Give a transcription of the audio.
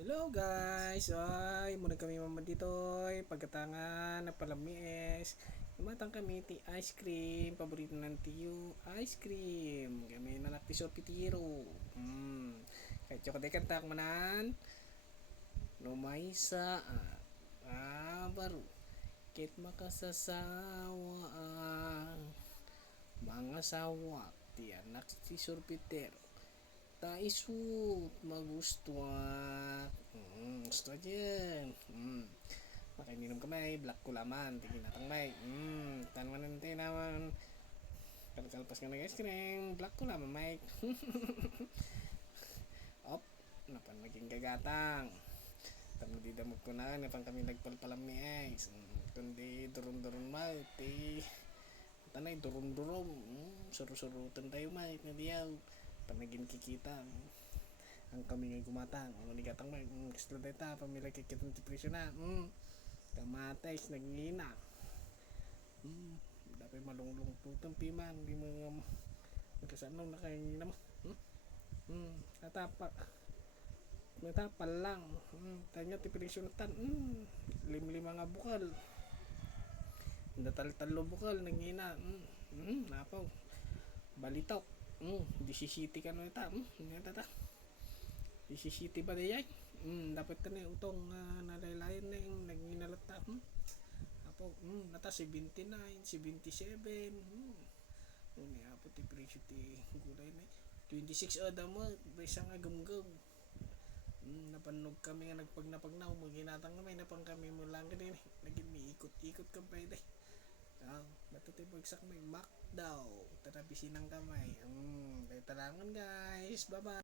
Hello guys! Ay, muna kami mama dito pagkatangan na palamies. Lumatang kami ti ice cream. Paborito ng tiyo, ice cream. Kami nanak ti sorpitiro. Kahit yung kadekan tak manan. Lumaysa. Baro. Kit makasasawa. Mga sawa. Ti anak ti sorpitero. Taisut magustuhan. Gusto dyan. Makainom kamay, black kulaman, tingin natang may. Tanman natin naman. Kalkalpas ka ng ice cream, black kulaman may. Op, napan maging gagatang. Tamo di damag ko na, napang kami nagpalpalam ni ice. Kundi durum-durum may, ti tanay durum-durum. Suru-surutan tayo may, na diyaw. Panagin kikita ang kami ngay kumatang ang manigatang may gusto deta pamilya kikitang depresyon na kamatais nagngina dapat malunglong putang piman di mga nakasanong nakangina mo natapa natapal lang tanya depresyon tan lim-lima nga bukal natal-talo bukal nangina napaw balitok disisiti ka no ita ta disisiti ba diyan dapat ka na utong nalaylayan na yung nagninalata apo nata 79 77 apo ti presyo ti gulay na 26 ada mo isa nga gumgum napanog kami nga nagpagnapagnaw maginatang na may napang kami mo lang din naging may ikot-ikot ka pa ito basta bagsak may mak daw tarabisin ng kamay talangan guys, bye bye.